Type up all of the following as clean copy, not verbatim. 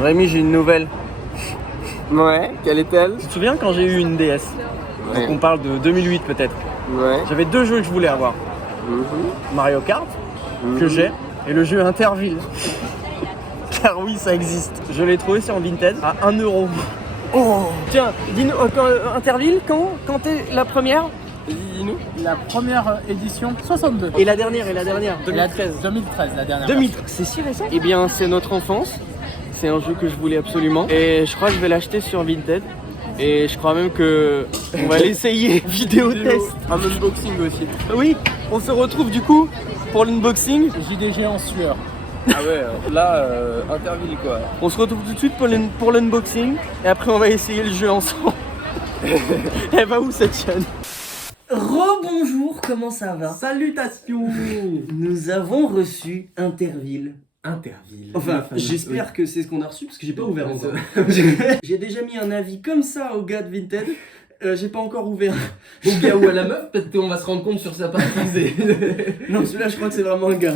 Rémi, j'ai une nouvelle. Ouais, quelle est-elle? Tu te souviens quand j'ai eu une DS? Ouais. Donc on parle de 2008 peut-être. Ouais. J'avais deux jeux que je voulais avoir. Mario Kart, que j'ai, et le jeu Interville. Car oui, ça existe. Je l'ai trouvé sur Vinted à 1€. Oh. Tiens, dis-nous, Interville, quand est la première? Dis-nous. La première édition, 62. Et la dernière, 2013. 2013, la dernière. 2013, c'est si récent? Eh bien, c'est notre enfance. C'est un jeu que je voulais absolument. Et je crois que je vais l'acheter sur Vinted. Et je crois même que on va l'essayer. Vidéo test. Un unboxing aussi. Oui, on se retrouve du coup pour l'unboxing. JDG en sueur. Ah ouais, là, Interville quoi. On se retrouve tout de suite pour l'unboxing. Et après, on va essayer le jeu ensemble. Elle va où cette chaîne? Rebonjour, comment ça va? Salutations. Nous avons reçu Interville. Interville. Enfin, j'espère que c'est ce qu'on a reçu parce que j'ai pas ouvert encore. J'ai déjà mis un avis comme ça au gars de Vinted. J'ai pas encore ouvert. Au gars ou à la meuf, peut-être qu'on va se rendre compte sur sa partie. Non, celui-là, je crois que c'est vraiment un gars.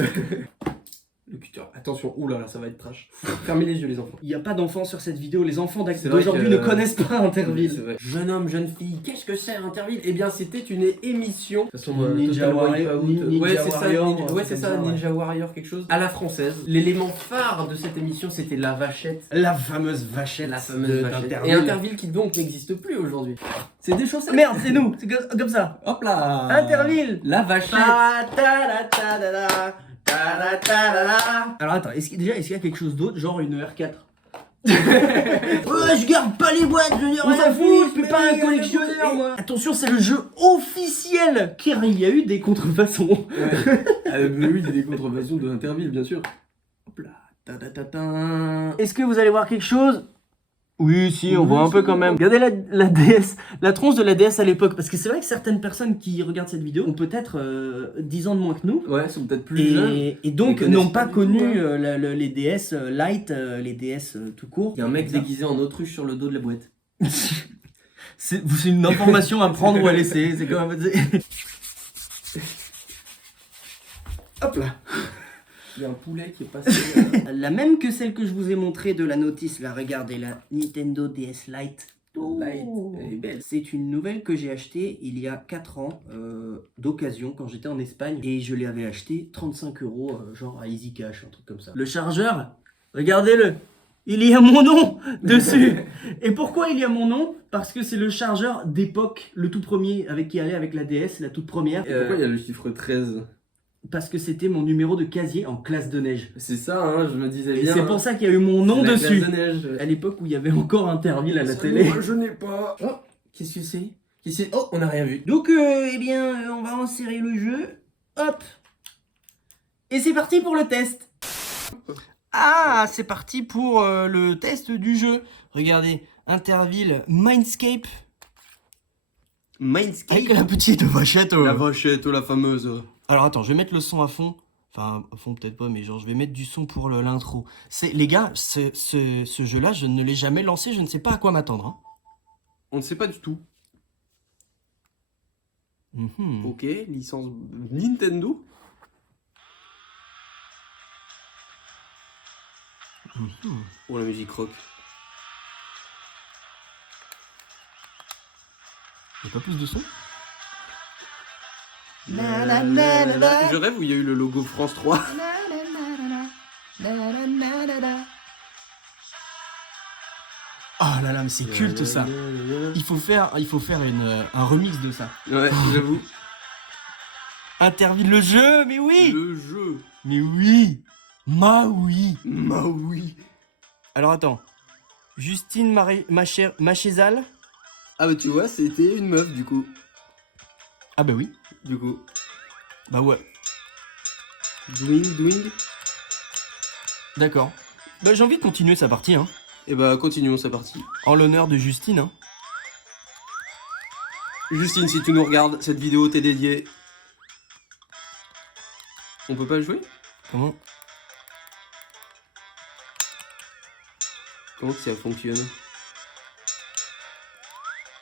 Le cutter. Attention, oulala, ça va être trash. Fermez les yeux, les enfants. Il n'y a pas d'enfants sur cette vidéo. Les enfants C'est vrai d'aujourd'hui que- ne connaissent pas C'est Interville. vrai. Jeune homme, jeune fille, qu'est-ce que c'est Interville? Eh bien, c'était une émission. De toute façon, Ninja Total Warrior, Wipeout. Ninja Ouais, c'est ça, Warrior, ouais, c'est ça, comme ça, Ninja Warrior, quelque chose. À la française. L'élément phare de cette émission, c'était la vachette. La fameuse vachette. La fameuse vachette. d'Interville. Et Interville qui donc n'existe plus aujourd'hui. C'est des chaussettes. Merde, c'est nous. C'est comme ça. Hop là. Interville. La vachette. Alors attends, est-ce qu'il y a quelque chose d'autre, genre une R4? Ouais, je garde pas les boîtes, je veux dire, on s'en fout, je suis pas un collectionneur moi. Attention, c'est le jeu officiel car il y a eu des contrefaçons. Mais oui, il y a des contrefaçons de Interville, bien sûr. Hop là. Est-ce que vous allez voir quelque chose? Oui, si, on Oui, voit un si, peu on quand même. voit. Regardez la DS, la tronche de la DS à l'époque, parce que c'est vrai que certaines personnes qui regardent cette vidéo ont peut-être 10 ans de moins que nous. Ouais, sont peut-être plus jeunes. Et donc Ils connaissent n'ont pas pas du connu tout, hein. les DS Lite, les DS tout court. Il y a un mec déguisé en autruche sur le dos de la boîte. C'est une information à prendre ou à laisser. C'est quand même. Hop là. Il y a un poulet qui est passé. La même que celle que je vous ai montrée de la notice. Là, regardez la Nintendo DS Lite. Light, elle est belle. C'est une nouvelle que j'ai achetée il y a 4 ans d'occasion quand j'étais en Espagne et je l'avais acheté 35€, genre à Easy Cash, un truc comme ça. Le chargeur, regardez-le, il y a mon nom dessus. Et pourquoi il y a mon nom? Parce que c'est le chargeur d'époque, le tout premier avec qui allait avec la DS, la toute première. Et pourquoi il y a le chiffre 13? Parce que c'était mon numéro de casier en classe de neige. C'est ça, hein, je me disais Et bien. c'est pour ça qu'il y a eu mon nom C'est la dessus. glace de neige. À l'époque où il y avait encore Interville à la Ça, télé. moi, je n'ai pas. Oh, qu'est-ce que c'est? Oh, on n'a rien vu. Donc, eh bien, on va insérer le jeu. Hop. Et c'est parti pour le test. Ah, c'est parti pour le test du jeu. Regardez, Interville Mindscape. Avec la petite vachette. La vachette, la fameuse. Alors attends, je vais mettre le son à fond. Enfin, à fond peut-être pas, mais genre je vais mettre du son pour l'intro. Les gars, ce jeu-là, je ne l'ai jamais lancé, je ne sais pas à quoi m'attendre. Hein. On ne sait pas du tout. Mhm. Ok, licence Nintendo. Oh, la musique rock. Il n'y a pas plus de son? Je rêve où il y a eu le logo France 3. Oh là là, mais c'est culte ça. Il faut faire un remix de ça. Ouais, j'avoue. Interville le jeu, mais oui. Le jeu. Mais oui. Oui. Maui. Alors attends. Justine Machézal. Ah bah tu vois, c'était une meuf du coup. Ah bah oui. Du coup. Bah ouais. Doing. D'accord. Bah j'ai envie de continuer sa partie, hein. Et bah continuons sa partie. En l'honneur de Justine, hein. Justine, si tu nous regardes, cette vidéo t'est dédiée. On peut pas le jouer? Comment Comment que ça fonctionne?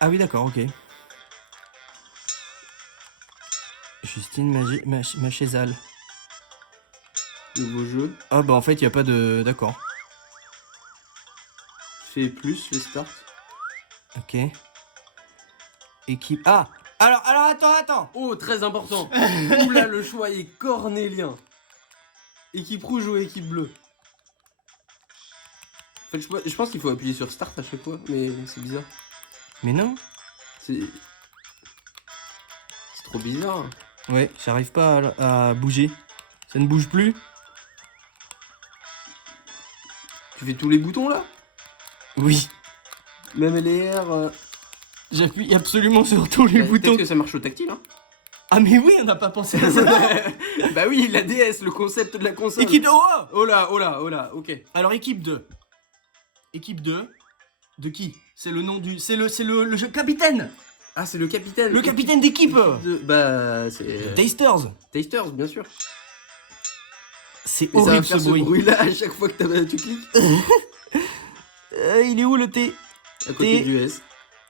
Ah oui, d'accord, ok. Justine Machézal. Nouveau jeu. Ah bah en fait, il n'y a pas de... D'accord. Fais plus les starts. Ok. Équipe. Ah. Alors, attends. Oh, très important. Oula, le choix est cornélien. Équipe rouge ou équipe bleue? En fait, je pense qu'il faut appuyer sur start à chaque fois, mais c'est bizarre. Mais non. C'est trop bizarre. Ouais, j'arrive pas à bouger. Ça ne bouge plus. Tu fais tous les boutons là? Oui. Même LR. J'appuie absolument sur tous les boutons. Peut-être que ça marche au tactile, hein? Ah mais oui, on n'a pas pensé à ça. Bah oui, la DS, le concept de la console. Équipe 2. Oh, Oh là, ok. alors équipe 2. Équipe 2. De qui? C'est le nom du... C'est le jeu capitaine. Ah, c'est le capitaine. Le capitaine d'équipe. Bah, c'est... Tasters. Tasters, bien sûr. C'est Mais ça va horrible faire ce bruit. bruit-là à chaque fois que tu cliques. Il est où le T? À côté T. du S.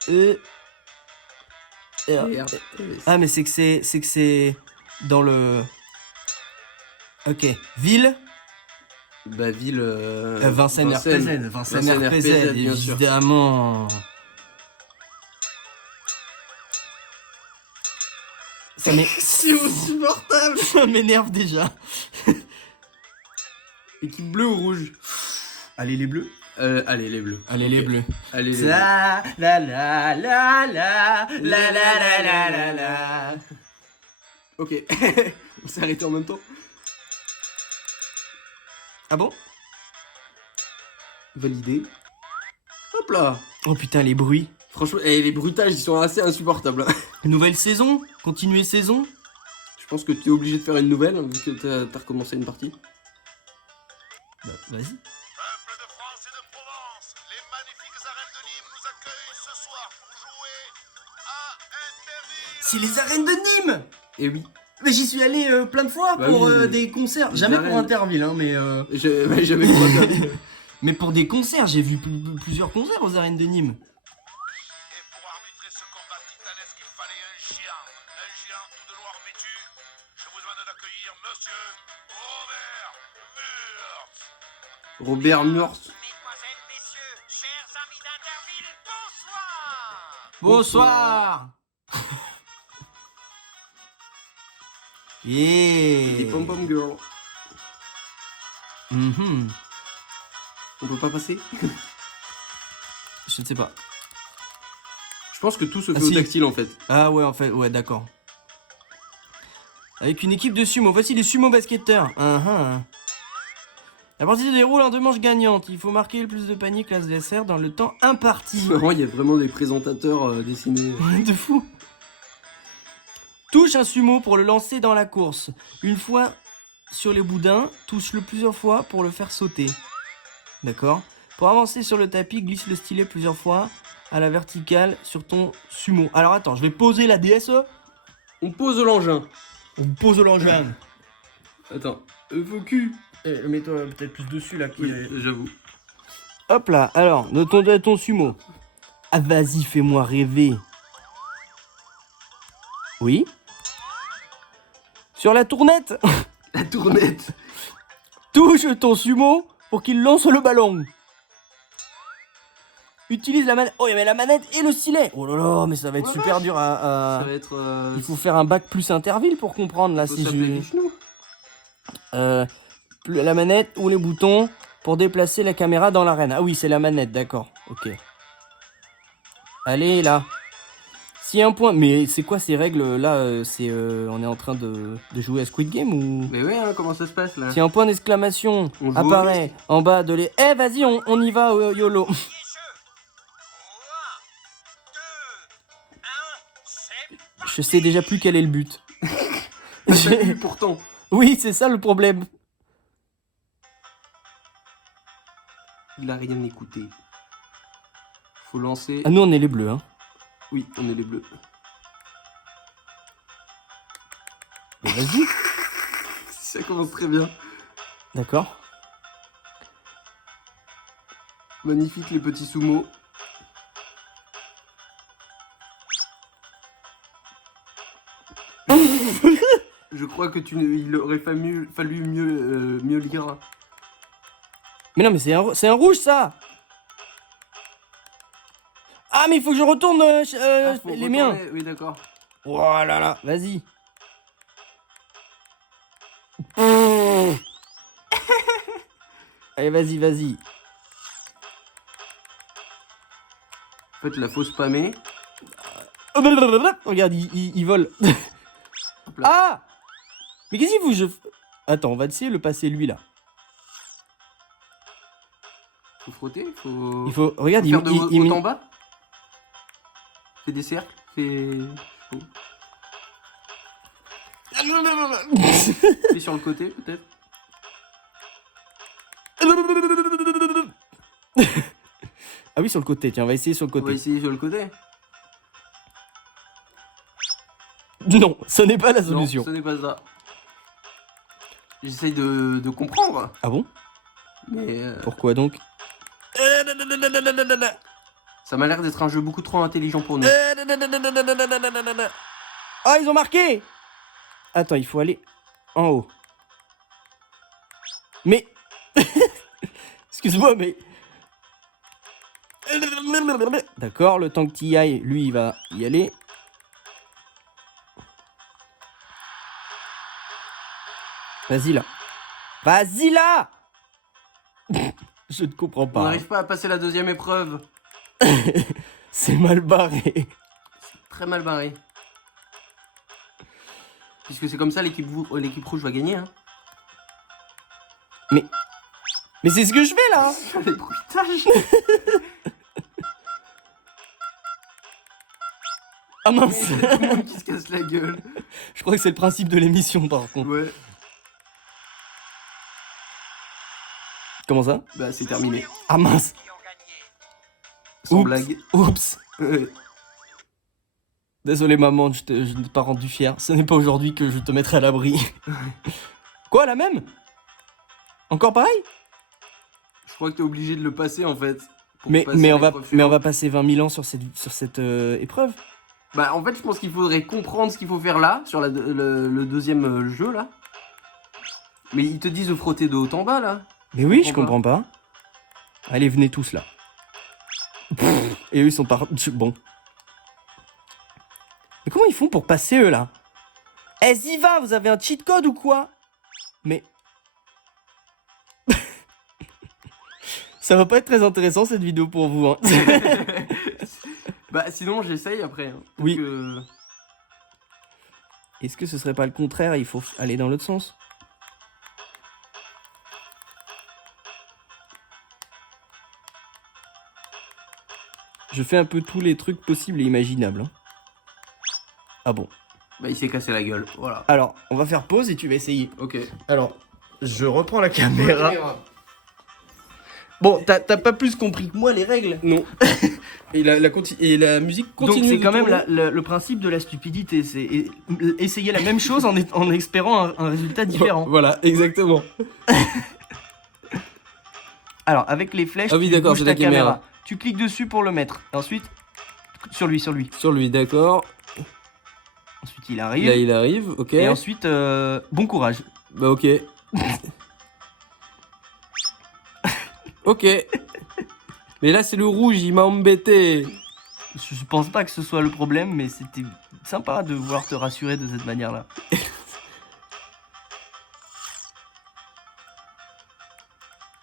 R. R. Ah mais c'est que c'est dans le... Ok. Ville. Bah, ville... Vincennes RPZ. Vincennes RPZ, bien sûr. évidemment. Ça C'est insupportable. ça m'énerve déjà. Équipe bleue ou rouge? Allez les bleus. Allez, les bleus. Allez Ok. les bleus. Allez, les bleus. La la la la la la la la la la. Ok. On s'est arrêté en même temps. Ah bon? Validé. Hop là. Oh putain les bruits. Franchement, les bruitages, ils sont assez insupportables. Nouvelle saison? Continuer saison? Je pense que tu es obligé de faire une nouvelle, vu que t'as recommencé une partie. Bah vas-y. Peuple de France et de Provence, les magnifiques arènes de Nîmes nous accueillent ce soir pour jouer à Interville. C'est les arènes de Nîmes! Et oui. Mais j'y suis allé plein de fois Bah pour oui, des concerts. les Jamais arènes. pour Interville, hein, mais... J'avais pas interdit. Mais pour des concerts, j'ai vu plusieurs concerts aux arènes de Nîmes. Et pour arbitrer ce combat titanesque, il fallait un géant tout de noir vêtu. Je vous demande d'accueillir Monsieur Robert Wurtz. Robert Murs. Mesdemoiselles, messieurs, chers amis d'Interville, bonsoir. Bonsoir. Yeah. Des Pom Pom Girl. Mhm. On peut pas passer? Je ne sais pas. Je pense que tout se fait Ah, au si. tactile en fait. Ah ouais, en fait, ouais, d'accord. Avec une équipe de sumo. Voici les sumo basketteurs. La partie se déroule en 2 manches gagnantes. Il faut marquer le plus de paniers que l'adversaire dans le temps imparti. Vraiment, il y a vraiment des présentateurs dessinés. De fou. Touche un sumo pour le lancer dans la course. Une fois sur les boudins, touche-le plusieurs fois pour le faire sauter. D'accord. Pour avancer sur le tapis, glisse le stylet plusieurs fois à la verticale sur ton sumo. Alors attends, je vais poser la DSE. On pose l'engin. On pose l'engin. Attends. Focus. Mets-toi peut-être plus dessus là. Oui, j'avoue. Hop là, alors, notons ton sumo. Ah vas-y, fais-moi rêver. Oui. Sur la tournette, La tournette. touche ton sumo pour qu'il lance le ballon. Utilise la manette. Oh, il y avait la manette et le stylet. Oh là là, mais ça va être Oh, super vache. dur Ça va être... Il faut faire un bac plus Interville pour comprendre là faut si s'appeler je... Vishnu. La manette ou les boutons pour déplacer la caméra dans l'arène. Ah oui, c'est la manette, d'accord. Ok. Allez, là. Si un point... Mais c'est quoi ces règles là c'est on est en train de jouer à Squid Game ou... Mais ouais, hein, comment ça se passe là? Si un point d'exclamation On joue au apparaît en bas de les... Eh, vas-y, on y va, YOLO. Jeu. 3, 2, 1, c'est Je sais déjà plus quel est le but. T'as vu, pourtant. Oui, c'est ça le problème. Il a rien écouté. Faut lancer... Ah, nous, on est les bleus, hein. Oui, on est les bleus. Mais vas-y. Ça commence très bien. D'accord. Magnifique les petits sumo. Je crois que il aurait fallu mieux lire. Mais non, mais c'est un rouge, ça. Ah, mais il faut que je retourne Ah, faut les miens. retourner. Oui, d'accord. Oh là là, vas-y. Allez, vas-y, vas-y. En fait, la faut spammer. Regarde, il vole. Hop là. Ah! Mais qu'est-ce qu'il faut que je... Attends, on va essayer de le passer lui là. Faut frotter, faut. Il faut... Regarde, Faut faire de il haut en bas. Fais des cercles, fais. Fais sur le côté, peut-être. Ah oui, sur le côté, tiens, on va essayer sur le On va côté. essayer sur le côté. Non, ce n'est pas la Non, solution. ce n'est pas ça. J'essaye de comprendre, Ah bon? mais Pourquoi donc? ça m'a l'air d'être un jeu beaucoup trop intelligent pour nous. Ah, ils ont marqué! Attends, il faut aller en haut. Mais... Excuse-moi, mais... D'accord, le temps que tu y ailles, lui, il va y aller. Vas-y, là. Vas-y, là! Je ne comprends On pas. n'arrive pas à passer la deuxième épreuve. C'est mal barré. Très mal barré. Puisque c'est comme ça l'équipe rouge va gagner. Hein. Mais c'est ce que je fais, là! Les bruitages. Ah mince! Tout le monde qui se casse la gueule. Je crois que c'est le principe de l'émission, par contre. Ouais. Comment ça? Bah c'est terminé. Ah mince! Sans Oups. blague. Oups! Ouais. Désolé maman, je ne t'ai pas rendu fier. Ce n'est pas aujourd'hui que je te mettrai à l'abri. Quoi, la même? Encore pareil? Je crois que t'es obligé de le passer en fait. pour Mais, passer mais, à on va, l'épreuve mais on suivante. va passer 20 000 ans sur cette épreuve. Bah en fait je pense qu'il faudrait comprendre ce qu'il faut faire là, sur le deuxième jeu là. Mais ils te disent de frotter de haut en bas là. Mais oui, je comprends comprends pas. Allez, venez tous là. Et eux, ils sont pas... Bon. Mais comment ils font pour passer, eux, là? Eh, Ziva, vous avez un cheat code ou quoi? Mais... Ça va pas être très intéressant, cette vidéo, pour vous, hein. Bah sinon j'essaye après. Hein. Peut-être Oui. que- Est-ce que ce serait pas le contraire? Il faut aller dans l'autre sens. Je fais un peu tous les trucs possibles et imaginables. Hein. Ah bon. Bah il s'est cassé la gueule, voilà. Alors, on va faire pause et tu vas essayer. Ok. Alors, je reprends la caméra. Bon, t'as pas plus compris que moi les règles. Non. Et la musique continue. Donc c'est de quand même tourner. le principe de la stupidité, c'est essayer la même chose en espérant un résultat différent. Voilà, exactement. Alors avec les flèches, Ah oui, tu d'accord, bouges c'est ta la caméra. caméra. Tu cliques dessus pour le mettre. Et ensuite, sur lui. Sur lui, d'accord. Ensuite il arrive. Là il arrive, ok. Et ensuite, bon courage. Bah ok. Ok. Mais là c'est le rouge, il m'a embêté. Je pense pas que ce soit le problème, mais c'était sympa de vouloir te rassurer de cette manière-là.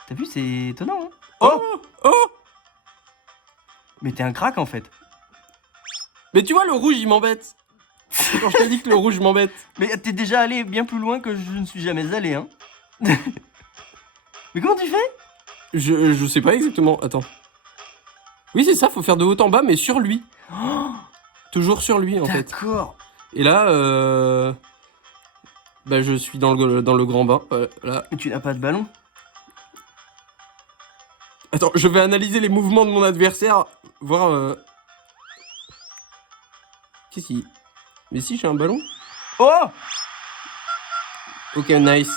T'as vu, c'est étonnant, hein? Oh. Mais t'es un crack en fait. Mais tu vois le rouge il m'embête. Quand je t'ai dit que le rouge m'embête. Mais t'es déjà allé bien plus loin que je ne suis jamais allé, hein? Mais comment tu fais? Je sais pas exactement, attends. Oui c'est ça, faut faire de haut en bas mais sur lui. Toujours sur lui en fait. D'accord. Et là, bah je suis dans le grand bain. Là. Mais tu n'as pas de ballon? Attends, je vais analyser les mouvements de mon adversaire, voir. Qu'est-ce qu'il... Mais si j'ai un ballon. Oh! Ok, nice.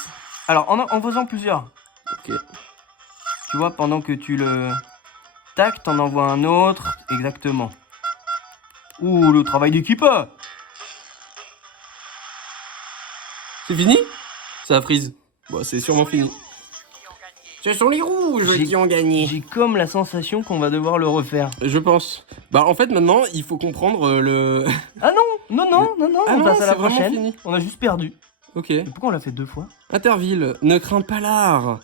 Alors, en faisant plusieurs. Ok. Tu vois, pendant que tu le... Tac, t'en envoies un autre. Exactement. Ouh, le travail d'équipe! C'est fini? Ça a freeze. Bon, c'est sûrement fini. Ce sont les rouges J'ai- qui ont gagné. J'ai comme la sensation qu'on va devoir le refaire. Je pense. Bah en fait maintenant il faut comprendre le... Ah non, non, Ah on non, passe à la c'est vraiment prochaine. fini. On a juste perdu. Ok. Et pourquoi on l'a fait 2 fois? Interville, ne crains pas l'art.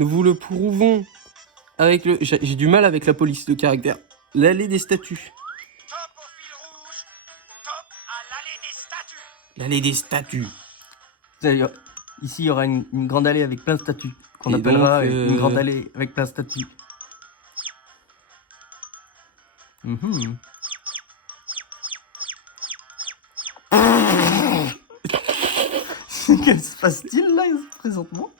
Nous vous le prouvons. Avec le... J'ai du mal avec la police de caractère. L'allée des statues. Top au fil rouge, top à l'allée des statues. L'allée des statues. C'est-à-dire, ici, il y aura une grande allée avec plein de statues. Qu'on Et appellera donc, une grande allée avec plein de statues. Mhm. Que se passe-t-il là présentement?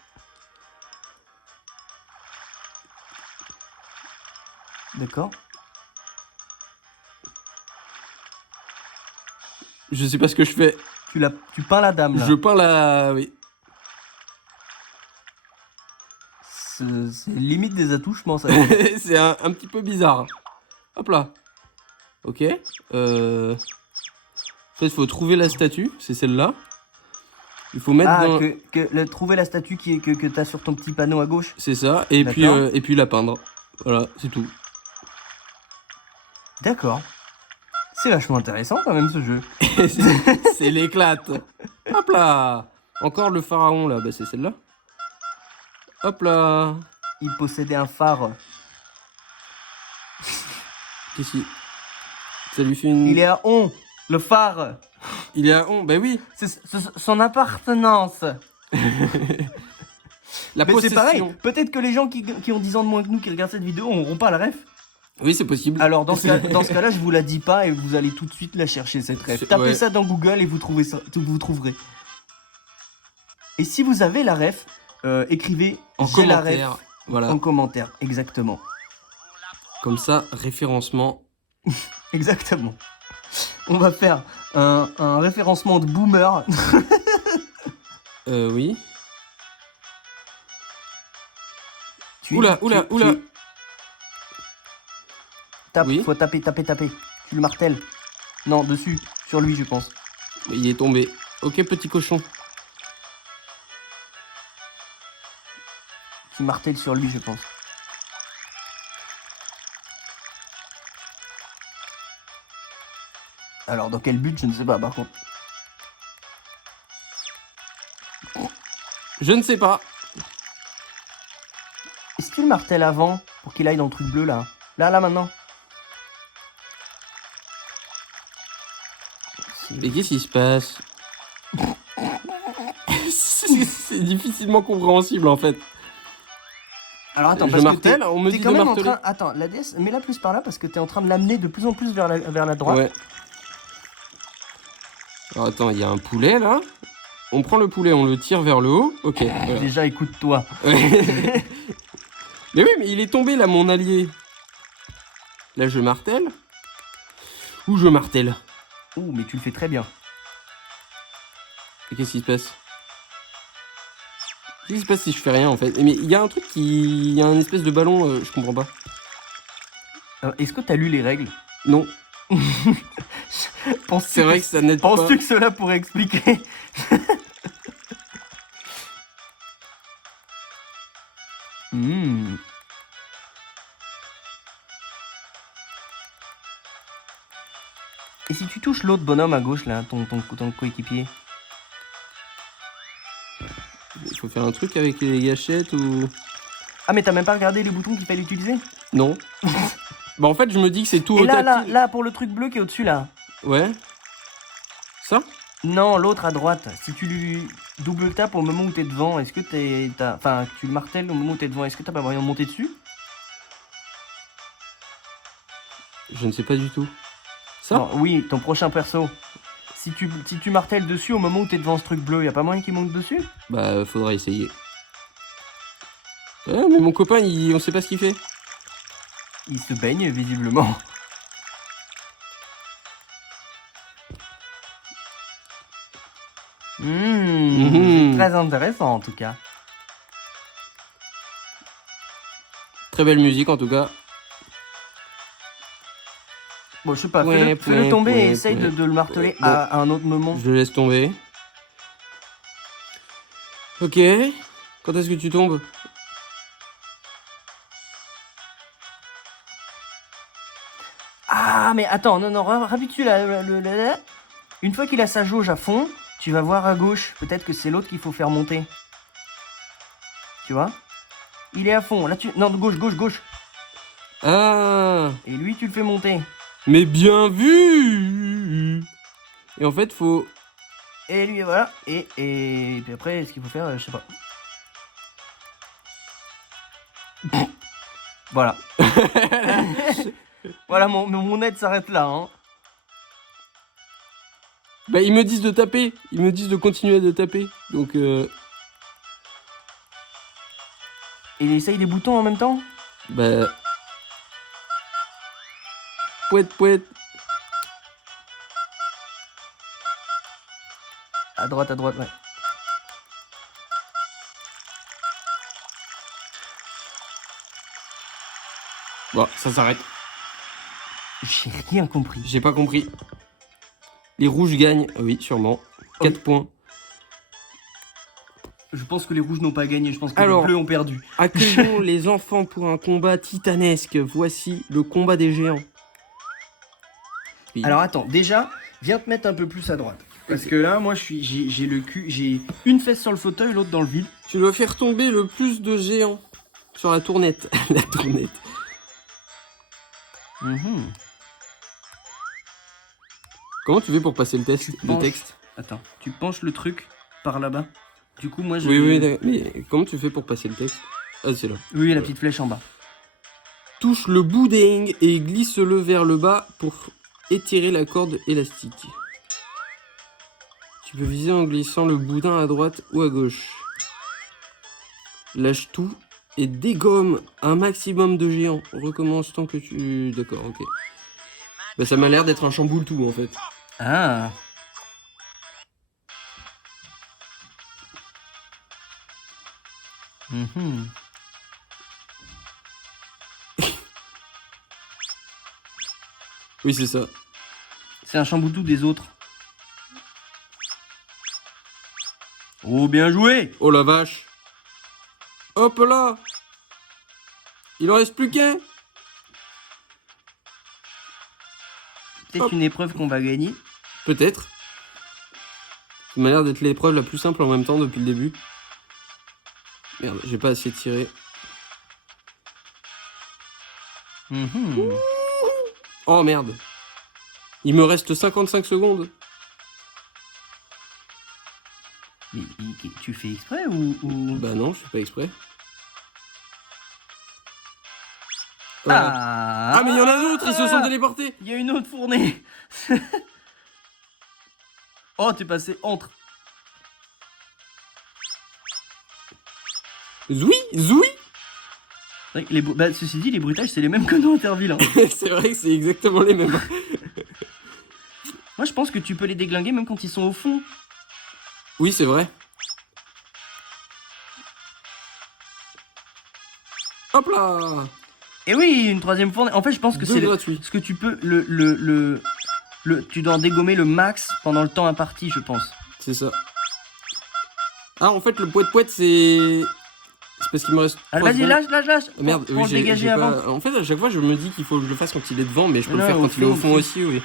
D'accord. Je sais pas ce que je fais. Tu peins la dame là. Je peins la... Oui. C'est limite des attouchements ça. C'est un petit peu bizarre. Hop là. Ok. En fait, il faut trouver la statue. C'est celle-là. Il faut mettre Ah, dans... trouver la statue que t'as sur ton petit panneau à gauche. C'est ça. Et puis la peindre. Voilà, c'est tout. D'accord. C'est vachement intéressant quand même ce jeu. C'est l'éclate. Hop là. Encore le pharaon là. Bah, c'est celle-là. Hop là. Il possédait un phare. Qu'est-ce qu'il... Ça lui fait une... Il est à On, le phare. Il est à on. Bah oui. C'est son appartenance. La Mais c'est pareil. possession. Peut-être que les gens qui ont 10 ans de moins que nous qui regardent cette vidéo n'auront pas la ref. Oui, c'est possible. Alors dans ce cas-là, je vous la dis pas et vous allez tout de suite la chercher cette ref. Tapez Ouais. ça dans Google et vous trouverez. Et si vous avez la ref, écrivez En j'ai la commentaire. ref Voilà. en commentaire. Exactement. Comme ça, référencement. Exactement. On va faire un référencement de boomer. Oui. Tu- Oula, tu- oula, tu- oula. Tape, Oui. faut taper. Tu le martèles. Non, dessus, sur lui, je pense. Il est tombé. Ok, petit cochon. Tu martèles sur lui, je pense. Alors, dans quel but, je ne sais pas, par contre. Je ne sais pas. Est-ce que tu le martèles avant pour qu'il aille dans le truc bleu, là? Là, maintenant. Mais qu'est-ce qui se passe? C'est difficilement compréhensible en fait. Alors, attends, Je parce que martèle, on me t'es dit quand de même en marteler. train... Attends, la DS, mets-la plus par là parce que t'es en train de l'amener de plus en plus vers la droite. Ouais. Alors attends, il y a un poulet là. On prend le poulet, on le tire vers le haut. Ok. Voilà. Déjà, écoute-toi. Ouais. Mais oui, mais il est tombé là, mon allié. Là, je martèle. Ou je martèle. Ouh, mais tu le fais très bien. Et qu'est-ce qui se passe? Qu'est-ce qui se passe si je fais rien en fait? Mais il y a un truc qui... Il y a un espèce de ballon, je comprends pas. Est-ce que t'as lu les règles? Non. Penses-tu C'est vrai que ça n'aide pas. Penses-tu que cela pourrait expliquer? Hmm. Et si tu touches l'autre bonhomme à gauche là, ton coéquipier? Il faut faire un truc avec les gâchettes ou... Ah mais t'as même pas regardé les boutons qu'il fallait utiliser? Non. Bah en fait, je me dis que c'est tout Et là, tactile. là, pour le truc bleu qui est au-dessus là. Ouais. Ça? Non, l'autre à droite. Si tu lui double tapes au moment où t'es devant, est-ce que enfin, tu le martèles au moment où t'es devant, est-ce que t'as pas moyen de monter dessus? Je ne sais pas du tout. Ça? Non, oui, ton prochain perso. Si tu martèles dessus au moment où t'es devant ce truc bleu, y a pas moyen qu'il monte dessus? Bah, faudra essayer. Ouais, mais mon copain, on sait pas ce qu'il fait. Il se baigne visiblement. Mhm. C'est très intéressant en tout cas. Très belle musique en tout cas. Bon, je sais pas, Ouais, fais-le ouais, tomber et ouais, essaye ouais. de le marteler Bon. à un autre moment. Je laisse tomber. Ok. Quand est-ce que tu tombes? Ah, mais attends, non, réhabitue là. Une fois qu'il a sa jauge à fond, tu vas voir à gauche. Peut-être que c'est l'autre qu'il faut faire monter. Tu vois? Il est à fond. Là, non, gauche. Ah, Et lui, tu le fais monter. mais bien vu. Et en fait, faut... Et lui, voilà. Et puis après, ce qu'il faut faire, je sais pas. Voilà. Voilà, mon aide s'arrête là. Hein. Bah, ils me disent de taper. Ils me disent de continuer de taper. Donc, Il essaye des boutons en même temps? bah... Pouette. À droite, ouais. Bon, ça s'arrête. J'ai rien compris. J'ai pas compris. Les rouges gagnent. Ah oui, sûrement. 4 points. Je pense que les rouges n'ont pas gagné. Je pense que Alors, les bleus ont perdu. Accueillons les enfants pour un combat titanesque. Voici le combat des géants. Oui. Alors attends, déjà, viens te mettre un peu plus à droite. Parce que là, moi, j'ai le cul, j'ai une fesse sur le fauteuil, l'autre dans le vide. Tu dois faire tomber le plus de géants sur la tournette. La tournette. Comment tu fais pour passer le test, le texte? Attends, tu penches le truc par là-bas. Du coup, moi, je... Oui, d'accord. Mais comment tu fais pour passer le texte? Ah, c'est là. Oui, la petite flèche en bas. Touche le bout des hings et glisse-le vers le bas pour étirer la corde élastique. Tu peux viser en glissant le boudin à droite ou à gauche. Lâche tout et dégomme un maximum de géants. Recommence tant que tu... D'accord, ok. Bah ça m'a l'air d'être un chamboule tout en fait. Ah. Oui, c'est ça. C'est un chamboutou des autres. Oh, bien joué. Oh la vache. Hop là. Il en reste plus qu'un. Peut-être Hop. une épreuve qu'on va gagner. Peut-être. Ça m'a l'air d'être l'épreuve la plus simple en même temps depuis le début. Merde, j'ai pas assez tiré. Oh merde. Il me reste 55 secondes. Mais tu fais exprès ou... Bah non, je fais pas exprès. Voilà. Ah mais il y en a d'autres, ils se sont téléportés. Il y a une autre fournée. Oh, t'es passé entre. Zoui. C'est vrai que bah, ceci dit, les bruitages, c'est les mêmes que dans Interville. Hein. C'est vrai que c'est exactement les mêmes. Moi, je pense que tu peux les déglinguer même quand ils sont au fond. Oui, c'est vrai. Hop là. Et oui, une troisième fournée. En fait, je pense que Deux c'est gratuits. ce que tu peux tu dois en dégommer le max pendant le temps imparti, je pense. C'est ça. Ah, en fait, le poète, c'est... C'est parce qu'il me reste... Ah, 3 vas-y, secondes. lâche. Ah, merde, Pour oui, le dégager pas... avant. En fait, à chaque fois, je me dis qu'il faut que je le fasse quand il est devant, mais je peux le Non, faire au quand il est au fond, fond au aussi, oui.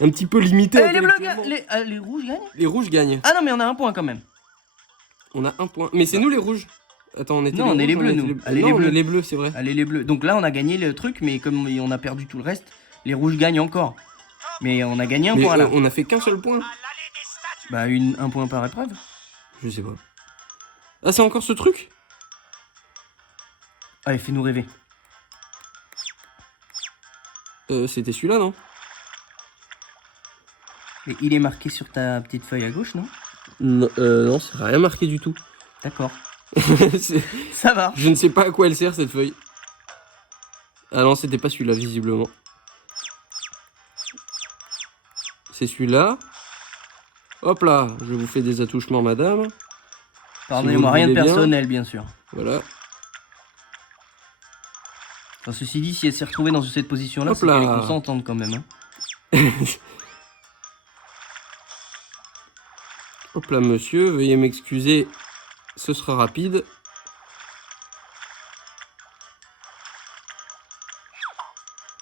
Un petit peu limité. Eh, les bleus intellectuellement. gagnent. Les rouges gagnent. Les rouges gagnent. Ah non, mais on a un point quand même. On a un point. Mais c'est nous les rouges. Attends, on était Non, on est les bleus, nous. Allez, non, les on bleus. est les bleus, c'est vrai. Allez, les bleus. Donc là, on a gagné le truc, mais comme on a perdu tout le reste, les rouges gagnent encore. Mais on a gagné un Mais point là. on a fait qu'un seul point. Bah, un point par épreuve. Je sais pas. Ah, c'est encore ce truc? Allez, fais-nous rêver. C'était celui-là, non? Et il est marqué sur ta petite feuille à gauche, non? Non, c'est rien marqué du tout. D'accord. C'est- Ça va. Je ne sais pas à quoi elle sert cette feuille. Ah non, c'était pas celui-là, visiblement. C'est celui-là. Hop là, je vous fais des attouchements, madame. Pardonnez-moi, vous rien de voulez bien. personnel, bien sûr. Voilà. Enfin, ceci dit, si elle s'est retrouvée dans cette position-là, Hop c'est qu'elle est là. consentante quand même. Hein. Hop là, monsieur, veuillez m'excuser. Ce sera rapide.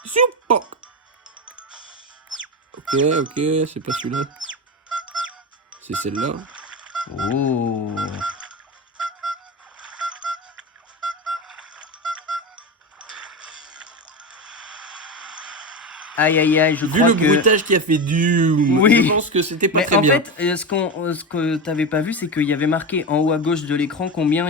Super. Ok, c'est pas celui-là. C'est celle-là. Oh. Aïe aïe aïe, je Vu crois le que... bruitage qui a fait du... Oui. Je pense que c'était pas Mais très en bien. fait, ce que t'avais pas vu, c'est qu'il y avait marqué en haut à gauche de l'écran combien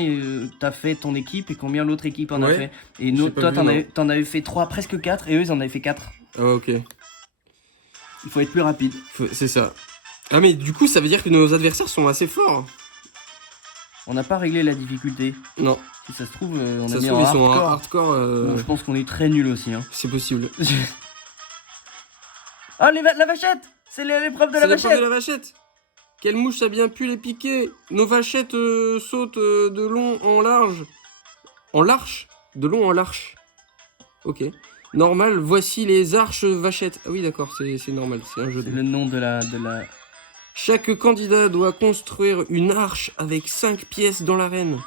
t'as fait ton équipe et combien l'autre équipe en a Ouais. fait. Et nous, J'ai pas toi, vu, t'en avais fait 3, presque 4, et eux, ils en avaient fait 4. Ah ok, Il faut être plus rapide. c'est ça. Ah mais du coup ça veut dire que nos adversaires sont assez forts. On n'a pas réglé la difficulté. Non, Si ça se trouve, on ça a se mis trouve en ils sont en hardcore. hardcore. Bon, je pense qu'on est très nul aussi. Hein. C'est possible. Ah, la vachette. C'est l'épreuve de la C'est l'épreuve vachette. de la vachette. Quelle mouche a bien pu les piquer. Nos vachettes sautent de long en large. En large. De long en large. Ok. Normal, voici les arches vachettes. Ah oui d'accord, c'est normal, c'est un jeu de C'est mots. le nom de la... Chaque candidat doit construire une arche avec 5 pièces dans l'arène.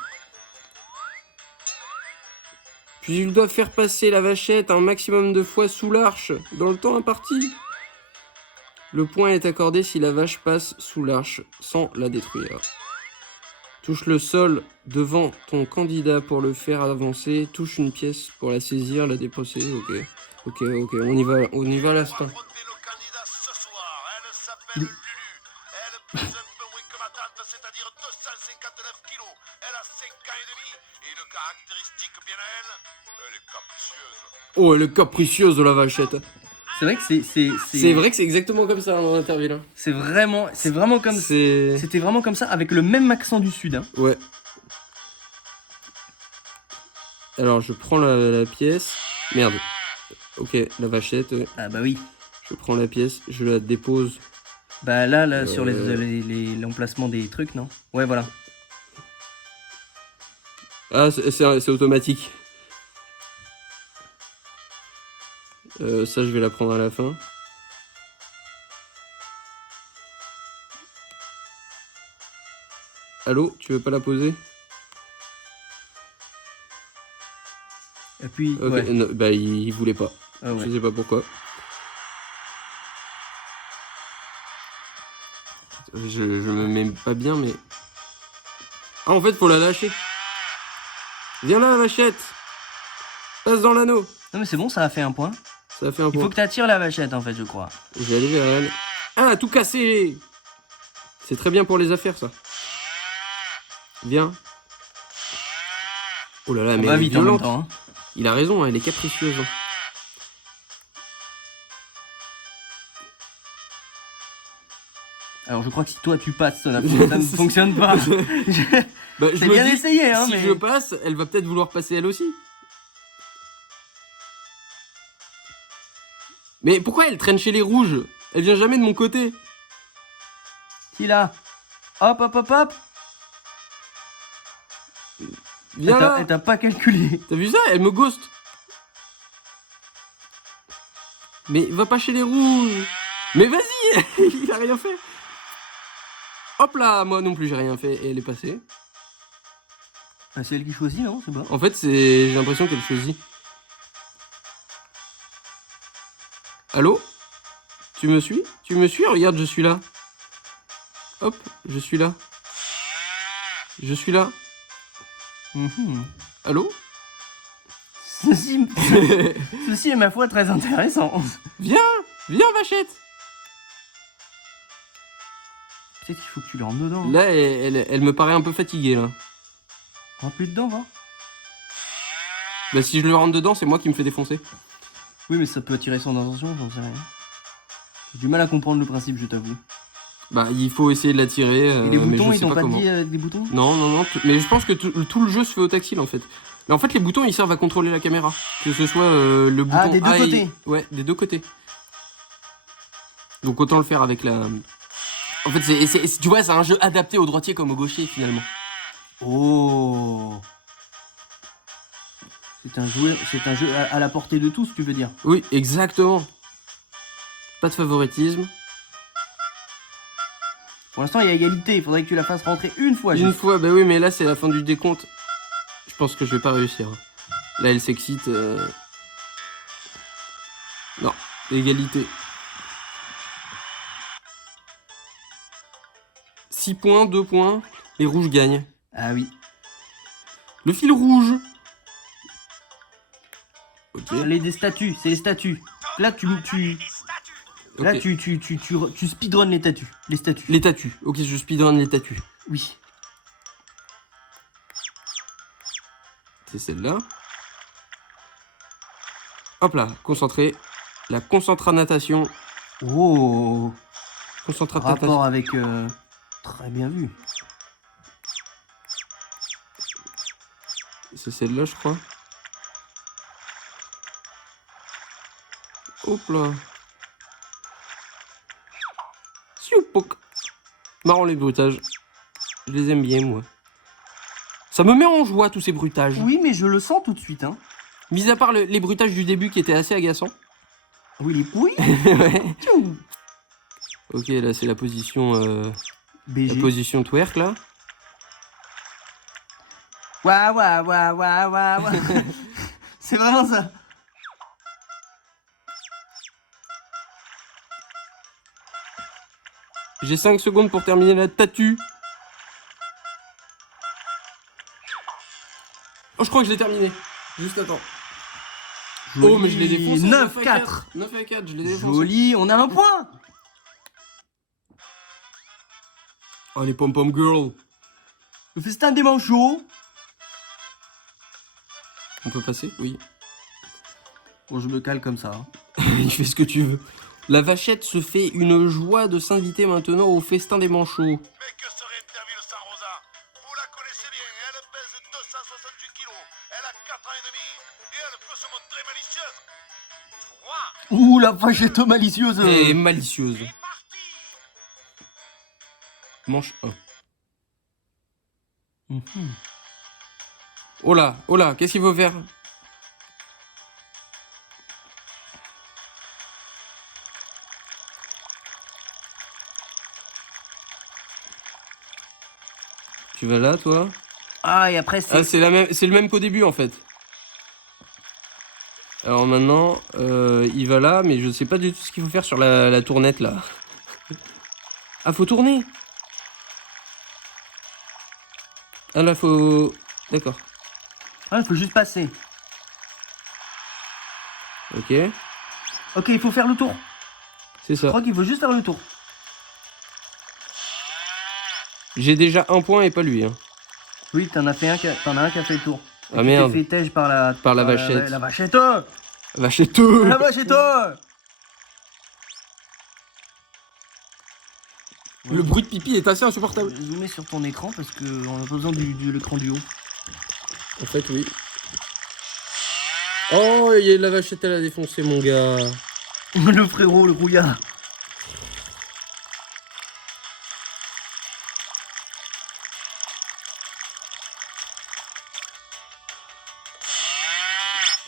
Puis il doit faire passer la vachette un maximum de fois sous l'arche, dans le temps imparti. Le point est accordé si la vache passe sous l'arche sans la détruire. Touche le sol devant ton candidat pour le faire avancer. Touche une pièce pour la saisir, la déposer. Ok, on y va à l'instant. Affronter le candidat ce soir. Elle s'appelle Lulu. Elle pèse un peu moins que ma tante, c'est-à-dire 259 kilos. Elle a 5 ans et demi. Et une caractéristique bien à elle, elle est capricieuse. Oh, elle est capricieuse la vachette. C'est vrai que C'est vrai que c'est exactement comme ça dans l'interview là. c'est vraiment comme... C'est... C'était vraiment comme ça, avec le même accent du sud. Hein. Ouais. Alors je prends la pièce. Merde. Ok, la vachette. Ouais. Ah bah oui. Je prends la pièce, je la dépose. Bah là sur l'emplacement des trucs, non? Ouais, voilà. Ah, c'est automatique. Ça, je vais la prendre à la fin. Allô, tu veux pas la poser? Et puis, Ok, ouais. non, bah il voulait pas. Ah ouais. Je sais pas pourquoi. Je me mets pas bien, mais... Ah, en fait, faut la lâcher. Viens là, la vachette. Passe dans l'anneau. Non mais c'est bon, ça a fait un point. Ça a fait un Il point. faut que t'attires la vachette en fait, je crois. Je vais aller vers elle. Ah, tout cassé. C'est très bien pour les affaires, ça. Viens. Oh là là, On mais va elle est vite en même violente. temps. Hein. Il a raison, hein, elle est capricieuse. Hein. Alors je crois que si toi tu passes, ça ne fonctionne pas. Bah, je C'est me bien dis, essayé, hein, si mais... je passe, elle va peut-être vouloir passer elle aussi. Mais pourquoi elle traîne chez les rouges? Elle vient jamais de mon côté. Si là. Hop, hop, hop, hop. Viens là. Elle t'a pas calculé. T'as vu ça? Elle me ghost. Mais va pas chez les rouges. Mais vas-y. Il a rien fait. Hop là, moi non plus j'ai rien fait et elle est passée. Bah, c'est elle qui choisit, non? C'est bon. En fait, j'ai l'impression qu'elle choisit. Allô? Tu me suis? Tu me suis? Regarde, je suis là. Hop, je suis là. Je suis là. Mhm. Allô? Ceci est ma foi très intéressant. Viens! Viens, vachette! Peut-être qu'il faut que tu le rentres dedans. Là, elle me paraît un peu fatiguée, là. Rentre plus dedans, va. Bah, si je le rentre dedans, c'est moi qui me fais défoncer. Oui, mais ça peut attirer son attention, j'en sais rien. J'ai du mal à comprendre le principe, je t'avoue. Bah, il faut essayer de la tirer, Et les mais boutons, je ils sais t'ont pas pas comment. dit avec des boutons? Non, non, non. Mais je pense que tout le jeu se fait au tactile, en fait. Mais en fait, les boutons, ils servent à contrôler la caméra. Que ce soit le bouton des deux A et- côtés. Ouais, des deux côtés. Donc autant le faire avec la... En fait, tu vois, c'est un jeu adapté aux droitiers comme aux gauchers, finalement. Oh. C'est un jeu à la portée de tous, tu veux dire. Oui, exactement. Pas de favoritisme. Pour l'instant, il y a égalité. Il faudrait que tu la fasses rentrer une fois. Une juste. fois, bah oui, mais là, c'est la fin du décompte. Je pense que je vais pas réussir. Là, elle s'excite. Non, égalité. 6 points, 2 points. Les rouges gagnent. Ah oui. Le fil rouge. Ok. Des statues, c'est les statues. Là, Là, Ok. tu speedrun les statues. Les statues. Les statues. Ok, je speedrun les statues. Oui. C'est celle-là. Hop là, concentré. La concentra-natation. Oh. Concentra-natation. Rapport avec... Très bien vu. C'est celle-là, je crois. Hop là. Sioupouk. Marrant les bruitages. Je les aime bien, moi. Ça me met en joie, tous ces bruitages. Oui, mais je le sens tout de suite, hein. Mis à part les bruitages du début qui étaient assez agaçants. Oui, oui. Ouais. Tchou. Ok, là, c'est la position... la BG. position twerk, là. Waouh, waouh, waouh, waouh, waouh. C'est vraiment ça. J'ai 5 secondes pour terminer la statue. Oh, je crois que je l'ai terminé. Juste attends. Oh, mais je l'ai défoncé. 9-4. 9 à 4, je l'ai défoncé. Joli, on a un point. Oh, les pom-pom girls. Le festin des manchots. On peut passer? Oui. Bon, je me cale comme ça. Hein. Il fait ce que tu veux. La vachette se fait une joie de s'inviter maintenant au festin des manchots. Mais que serait Interville sans Rosa? Vous la connaissez bien, elle pèse 268 kilos, elle a 4 ans et demi, et elle peut se montrer malicieuse. 3, Ouh, la vachette malicieuse. Et malicieuse. c'est parti. Manche 1. Oh là, qu'est-ce qu'il faut faire? Tu vas là, toi? Ah, et après, c'est... Ah, c'est le même qu'au début, en fait. Alors maintenant, il va là, mais je sais pas du tout ce qu'il faut faire sur la tournette, là. Ah, faut tourner. Ah, là, faut... D'accord. Ah, il faut juste passer. Ok, Ok, il faut faire le tour. c'est Je ça. crois qu'il faut juste faire le tour. J'ai déjà un point et pas lui, hein. Oui, t'en as un qui a fait le tour. Et Ah, tu merde. t'es fait tège par la... Par la vachette. La vachette. Vachette-toi. La vachette. Le bruit de pipi est assez insupportable. Zoomer sur ton écran parce qu'on a pas besoin de l'écran du haut. En fait, oui. Oh, il y a la vachette, elle a défoncé, mon gars. Le frérot, le rouillard.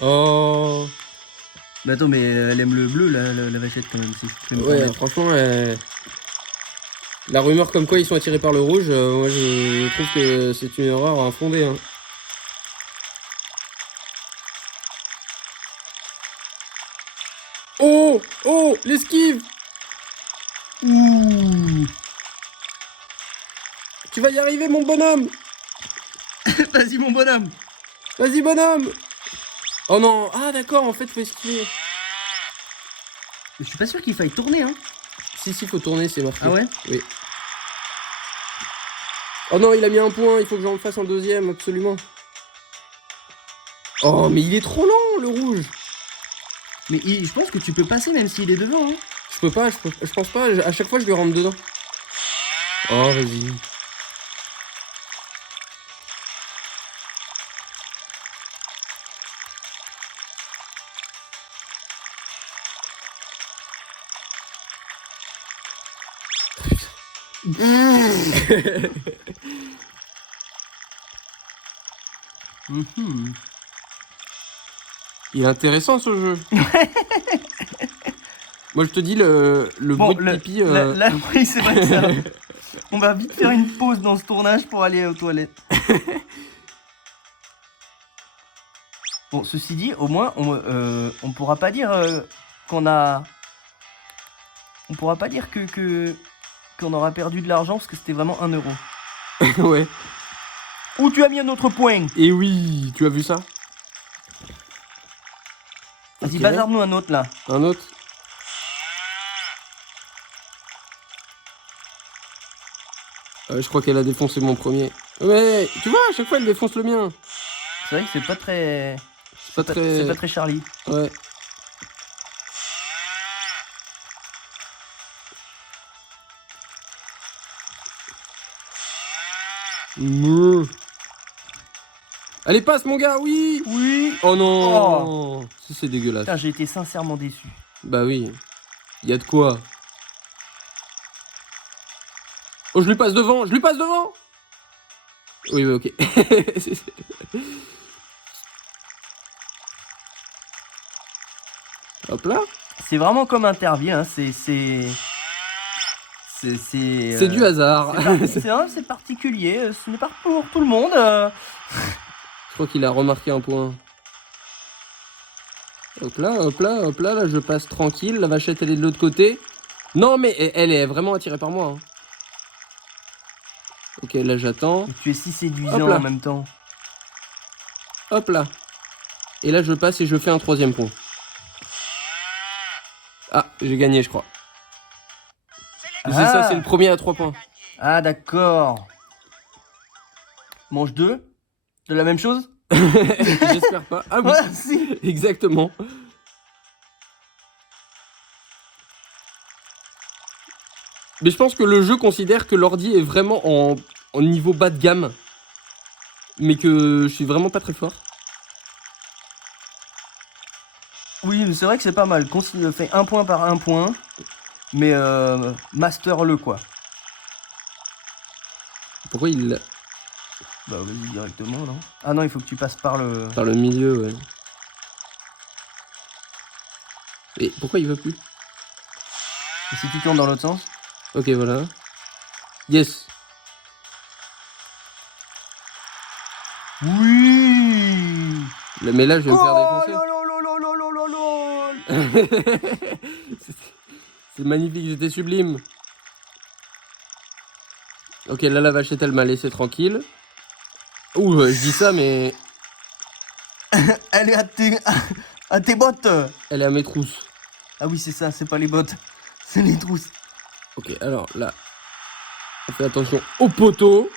Oh. Mais attends, mais elle aime le bleu, la vachette, quand même. Si je peux me Ouais, permettre. franchement, la rumeur comme quoi ils sont attirés par le rouge, moi je trouve que c'est une erreur infondée. Hein. Oh, oh, l'esquive. Ouh. Tu vas y arriver, mon bonhomme. Vas-y, mon bonhomme. Vas-y, bonhomme. Oh non, ah d'accord, en fait, faut esquiver. Mais je suis pas sûr qu'il faille tourner, hein. Si, faut tourner, c'est marqué. Ah ouais? Oui. Oh non, il a mis un point, il faut que j'en fasse un deuxième, absolument. Oh, mais il est trop lent, le rouge. Mais je pense que tu peux passer même s'il est devant, hein. Je peux pas, je pense pas, à chaque fois je lui rentre dedans. Oh, vas-y. Mhm. Il est intéressant ce jeu. Moi je te dis le Bon, bruit de pipi. là, oui, c'est vrai que ça... On va vite faire une pause dans ce tournage pour aller aux toilettes. Bon, ceci dit, au moins, on pourra pas dire qu'on a... On pourra pas dire qu'on aura perdu de l'argent parce que c'était vraiment 1 euro. Ouais. Où tu as mis un autre point? Et oui, tu as vu ça? Vas-y, Ok. bazarde-nous un autre là. Un autre? Je crois qu'elle a défoncé mon premier. Ouais, tu vois, à chaque fois elle défonce le mien. C'est vrai que c'est pas très... C'est pas très... C'est pas très Charlie. Ouais. Meuh. Allez, passe mon gars, oui. Oui. Oh non. Ça, c'est dégueulasse. Putain, j'ai été sincèrement déçu. Bah oui. Y a de quoi. Oh, je lui passe devant. Je lui passe devant. Oui, ok. Hop là. C'est vraiment comme Interville, hein. C'est C'est du hasard. c'est particulier. Ce n'est pas pour tout le monde. Je crois qu'il a remarqué un point. Hop là, hop là, hop là. Là, je passe tranquille. La vachette, elle est de l'autre côté. Non, mais elle est vraiment attirée par moi. Hein. Ok, là, j'attends. Tu es si séduisant Hop là. en même temps. Hop là. Et là, je passe et je fais un 3e pont. Ah, j'ai gagné, je crois. C'est ça, c'est le premier à 3 points. Ah, d'accord. Mange 2 de la même chose? J'espère pas. Ah oui, Ouais, si. exactement. Mais je pense que le jeu considère que l'ordi est vraiment en niveau bas de gamme. Mais que je suis vraiment pas très fort. Oui, mais c'est vrai que c'est pas mal. Fait 1 point par 1 point. Mais master-le, quoi. Pourquoi il l'a Bah, vas-y directement, non? Ah non, il faut que tu passes par le... par le milieu, ouais. Et pourquoi il veut plus? Et si tu tournes dans l'autre sens? Ok, voilà. Yes. Oui. Mais là, je vais me faire défoncer. C'est magnifique, j'étais sublime. Ok, là, la vachette, elle m'a laissé tranquille. Ouh, je dis ça, mais Elle est à tes bottes. elle est à mes trousses. Ah oui, c'est ça, c'est pas les bottes. C'est les trousses. Ok, alors là, on fait attention au poteau.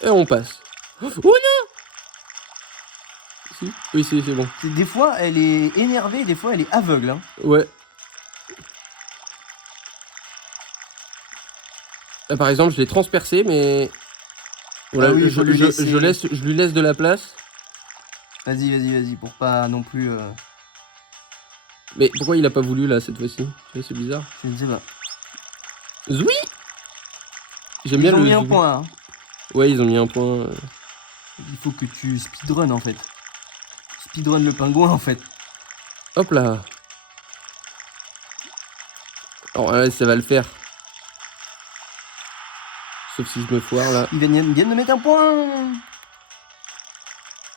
Et on passe. Oh non! Si, oui, c'est bon. Des fois, elle est énervée, des fois, elle est aveugle. Hein. Ouais. Là, par exemple, je l'ai transpercé, mais... Voilà, Ah oui, faut lui laisser. je lui laisse de la place. Vas-y, pour pas non plus... Mais pourquoi il a pas voulu, là, cette fois-ci? Tu vois, c'est bizarre. Je ne sais pas. Zoui! J'aime Ils bien ont le mis un zoui. point. Hein. Ouais, ils ont mis un point. Il faut que tu speedrun, en fait. Speedrun le pingouin, en fait. Hop là. Alors là, ça va le faire. Sauf si je me foire, là. Ils viennent de mettre un point.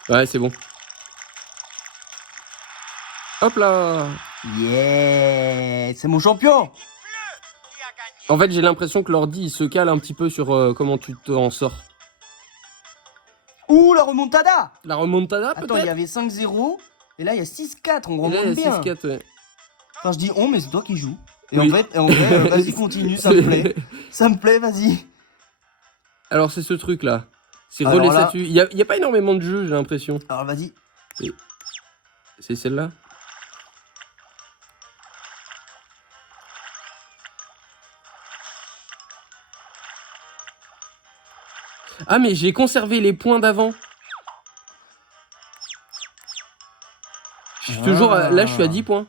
Ouais, c'est bon. Hop là. Yeah. C'est mon champion. En fait, j'ai l'impression que l'ordi, il se cale un petit peu sur comment tu t'en sors. Ouh, la remontada. La remontada, Attends, il y peut-être? avait 5-0. Et là, il y a 6-4. On Et là, remonte il y a bien. 6-4, ouais. Enfin, je dis on, mais c'est toi qui joues. Et Oui. en vrai, vas-y, continue, ça me plaît. Ça me plaît, vas-y. Alors, c'est ce truc-là. C'est Alors relais là- statut. Il y a pas énormément de jeux, j'ai l'impression. Alors, vas-y. C'est celle-là. Ah, mais j'ai conservé les points d'avant. Je suis toujours là, je suis à 10 points.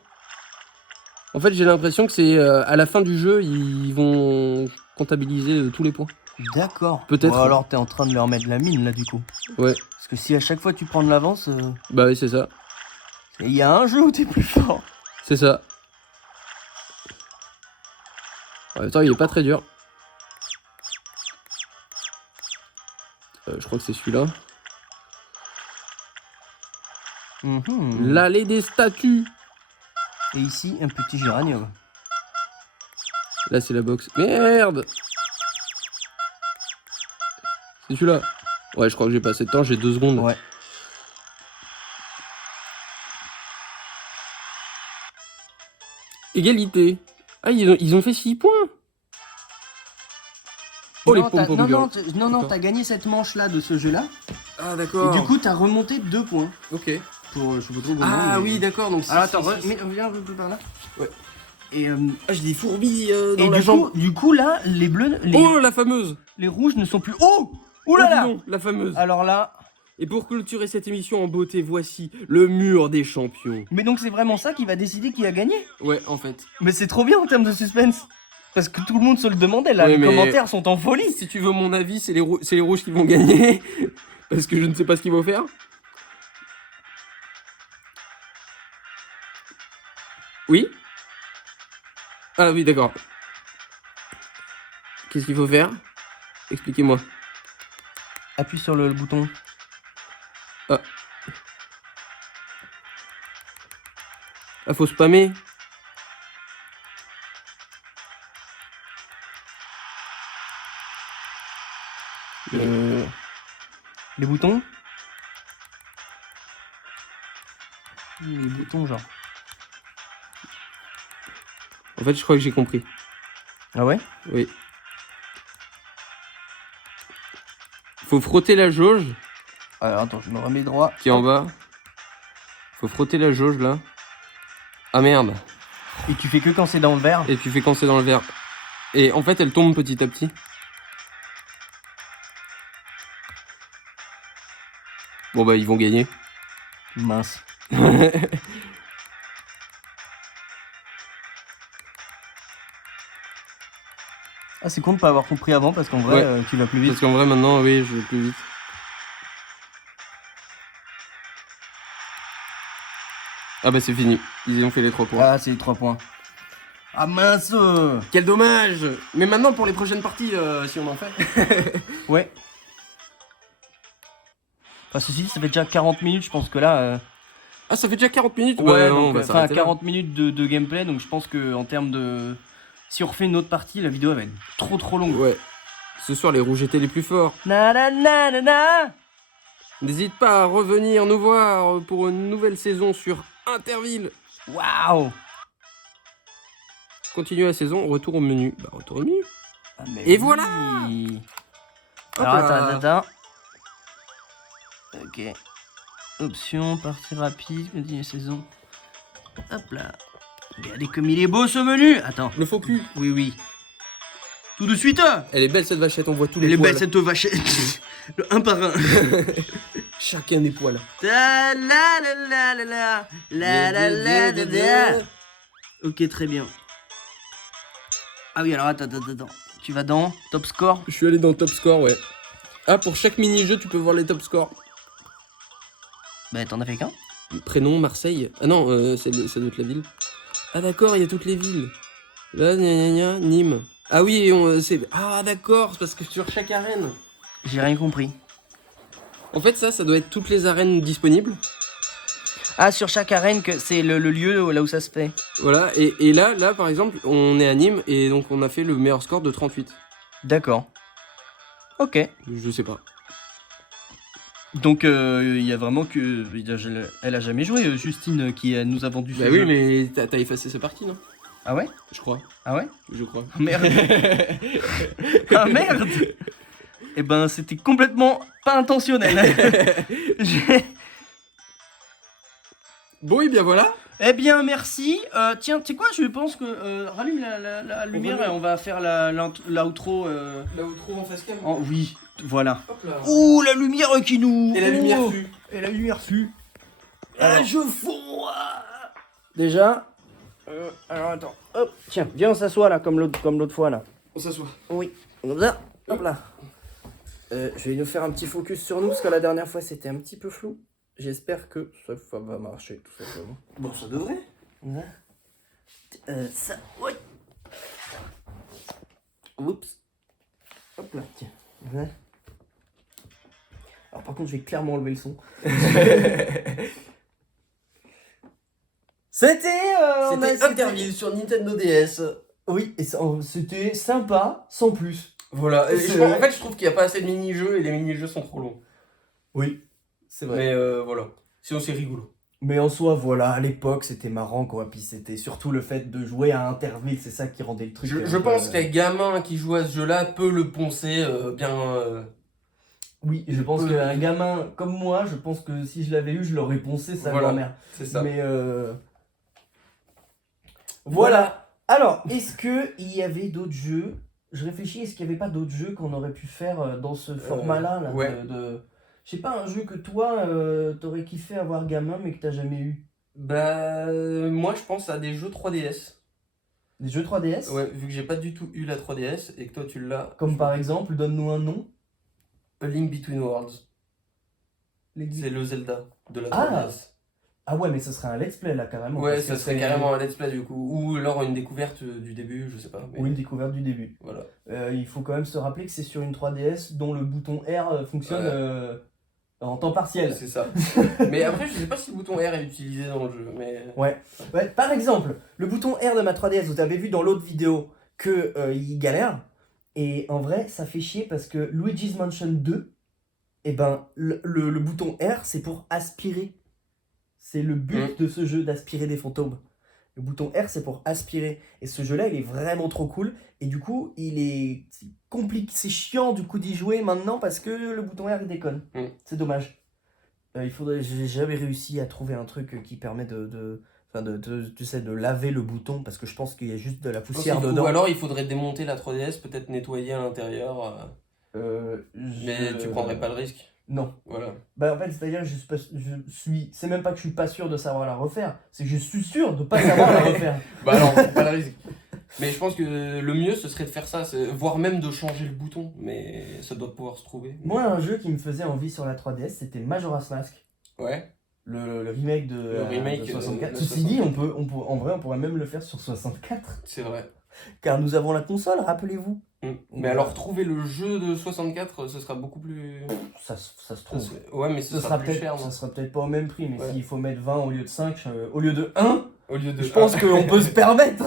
En fait, j'ai l'impression que c'est à la fin du jeu, ils vont comptabiliser tous les points. D'accord. Peut-être. Bon, alors, t'es en train de leur mettre la mine, là, du coup. Ouais, Parce que si à chaque fois tu prends de l'avance, bah oui, c'est ça. il y a un jeu où t'es plus fort. C'est ça. En même temps, il est pas très dur. Je crois que c'est celui-là. Mhm. L'allée des statues. Et ici, un petit géranium. Là, c'est la box. Merde. C'est celui-là. Ouais, je crois que j'ai pas assez de temps, j'ai 2 secondes. Ouais. Égalité. Ah, ils ont fait 6 points. Oh, les pom-pom girls. Non, D'accord. t'as gagné cette manche-là de ce jeu-là. Ah, Et d'accord. du coup, t'as remonté 2 points. Ok. Pour, je sais pas trop comment. Ah mais- oui, d'accord. Donc, Alors attends, viens un peu par là. Ouais. Et, Ah, j'ai des fourbilles dans et la du jambe. coup, là, les bleus, Oh, la fameuse. les rouges ne sont plus. Oh Oh, là dis là. donc, la fameuse. Alors là, Et pour clôturer cette émission en beauté, voici le mur des champions. mais donc c'est vraiment ça qui va décider qui a gagné. Ouais, en fait. Mais c'est trop bien en termes de suspense. Parce que tout le monde se le demandait là, Ouais, les mais- commentaires sont en folie. Si tu veux mon avis, c'est les rouges qui vont gagner. Parce que je ne sais pas ce qu'ils vont faire. Oui? Ah oui, d'accord. Qu'est-ce qu'il faut faire? Expliquez-moi. Appuie sur le bouton. Ah, faut spammer. Les boutons. Les boutons genre. En fait, je crois que j'ai compris. Ah ouais? Oui. Faut frotter la jauge Alors attends, je me remets droit. qui est en bas. Faut frotter la jauge là. Ah merde. Et tu fais que quand c'est dans le verre. Et tu fais quand c'est dans le verre. Et en fait, elle tombe petit à petit. Bon bah, ils vont gagner. Mince. Ah c'est con de pas avoir compris avant parce qu'en vrai Ouais. tu vas plus vite. Parce qu'en vrai, maintenant, oui, je vais plus vite. Ah bah, c'est fini. Ils ont fait les 3 points. Ah c'est les 3 points. Ah mince. Quel dommage. Mais maintenant, pour les prochaines parties, si on en fait. Ouais. Enfin ceci dit, ça fait déjà 40 minutes, je pense que là... Ah, ça fait déjà 40 minutes. Ouais, Bah, non, donc, on va enfin s'arrêter là. 40 minutes de gameplay, donc je pense que en termes de... Si on refait une autre partie, la vidéo elle va être trop longue. Ouais. Ce soir, les rouges étaient les plus forts. Na na na na na. N'hésite pas à revenir nous voir pour une nouvelle saison sur Interville. Waouh. Continue la saison, retour au menu. Bah, retour au menu. Ah, mais Et voilà. Alors Hop là. attends. Ok. Option, partie rapide, continue saison. Hop là. Regardez comme il est beau ce menu. Attends. Le faux cul. Oui. Tout de suite. Elle est belle cette vachette, on voit tous les Elle est poils. belle cette vachette. Le un par un. Chacun des poils. Ta la la la la la. La la la la la. Ok, très bien. Ah oui, alors attends. Tu vas dans top score. Je suis allé dans top score, ouais. Ah, pour chaque mini-jeu, tu peux voir les top scores. Bah t'en as fait qu'un. Prénom, Marseille. Ah non, ça doit être la ville. Ah d'accord, il y a toutes les villes. Là, Nîmes. Ah oui, c'est... Ah d'accord, c'est parce que sur chaque arène. J'ai rien compris. En fait, ça doit être toutes les arènes disponibles. Ah, sur chaque arène, que c'est le lieu là où ça se fait. Voilà, et là, par exemple, on est à Nîmes, et donc on a fait le meilleur score de 38. D'accord. Ok. Je sais pas. Donc il y a vraiment que... Elle a jamais joué, Justine, qui nous a vendu ce Bah jeu. oui, mais t'as effacé sa partie, non? Ah ouais? Je crois. Ah ouais? Je crois. Merde. Ah merde. Eh ben c'était complètement pas intentionnel. Bon, et bien voilà. Eh bien merci. Tiens, tu sais quoi, je pense que... rallume la lumière et on va faire l'outro. Là où trouve en face cam. Oui, voilà. Hop là. Ouh, la lumière qui nous... Et la lumière Oh. fut. Et la lumière fut. Alors. Je fonds. Déjà... alors attends. Hop, tiens, viens on s'assoit là, comme l'autre fois là. On s'assoit. Oui, comme ça. Hop là. Je vais nous faire un petit focus sur nous, parce que la dernière fois c'était un petit peu flou. J'espère que ça va marcher, tout simplement. Bon, ça devrait. Ouais. Ça, ouais. Oups. Hop là, tiens. Ouais. Alors par contre, je vais clairement enlever le son. C'était C'était Interville sur Nintendo DS. Oui, et c'était sympa, sans plus. Voilà, et C'est en vrai. fait je trouve qu'il n'y a pas assez de mini-jeux et les mini-jeux sont trop longs. Oui, c'est vrai. Mais voilà, sinon c'est rigolo. Mais en soi, voilà, à l'époque, c'était marrant, quoi. Puis c'était surtout le fait de jouer à Interville, c'est ça qui rendait le truc. Je pense qu'un gamin qui joue à ce jeu-là peut le poncer bien... Oui, je pense qu'un gamin comme moi, je pense que si je l'avais eu, je l'aurais poncé, sa Voilà, grand-mère. c'est ça. Mais voilà. Alors, est-ce que il y avait d'autres jeux? Je réfléchis, est-ce qu'il n'y avait pas d'autres jeux qu'on aurait pu faire dans ce format-là là, ouais. Je sais pas, un jeu que toi, t'aurais kiffé avoir gamin, mais que t'as jamais eu. Bah, moi je pense à des jeux 3DS. Des jeux 3DS? Ouais, vu que j'ai pas du tout eu la 3DS et que toi tu l'as. Comme par exemple, donne-nous un nom. A Link Between Worlds. C'est le Zelda de la 3DS. Ah ouais, mais ce serait un let's play là, carrément. Ouais, parce que ça serait c'est- carrément un let's play du coup. Ou alors une découverte du début, je sais pas. Mais Ou une découverte du début. voilà. Il faut quand même se rappeler que c'est sur une 3DS dont le bouton R fonctionne en temps partiel. C'est ça. Mais après, je sais pas si le bouton R est utilisé dans le jeu. Mais... Ouais, par exemple, le bouton R de ma 3DS, vous avez vu dans l'autre vidéo que il galère. Et en vrai, ça fait chier parce que Luigi's Mansion 2, eh ben, le bouton R, c'est pour aspirer. C'est le but de ce jeu, d'aspirer des fantômes. Le bouton R, c'est pour aspirer. Et ce jeu-là, il est vraiment trop cool. Et du coup, c'est compliqué, c'est chiant du coup d'y jouer maintenant parce que le bouton R, il déconne. C'est dommage. J'ai jamais réussi à trouver un truc qui permet tu sais, de laver le bouton parce que je pense qu'il y a juste de la poussière dedans. Ou alors il faudrait démonter la 3DS, peut-être nettoyer à l'intérieur. Mais tu prendrais pas le risque. Non. Voilà. Bah en fait, c'est-à-dire c'est même pas que je suis pas sûr de savoir la refaire, c'est que je suis sûr de pas savoir la refaire. Bah alors, prends pas le risque. Mais je pense que le mieux ce serait de faire ça, voire même de changer le bouton, mais ça doit pouvoir se trouver. Moi, un jeu qui me faisait envie sur la 3DS, c'était Majora's Mask. Ouais. Le remake de 64. Ceci dit, en vrai, on pourrait même le faire sur 64. C'est vrai. Car nous avons la console, rappelez-vous. Mais alors, trouver le jeu de 64, ce sera beaucoup plus... Ça se trouve. Ouais, mais ce sera plus cher. Ça sera peut-être pas au même prix, mais s'il faut mettre 20 au lieu de 5, au lieu de 1, je pense Ah. qu'on peut se permettre.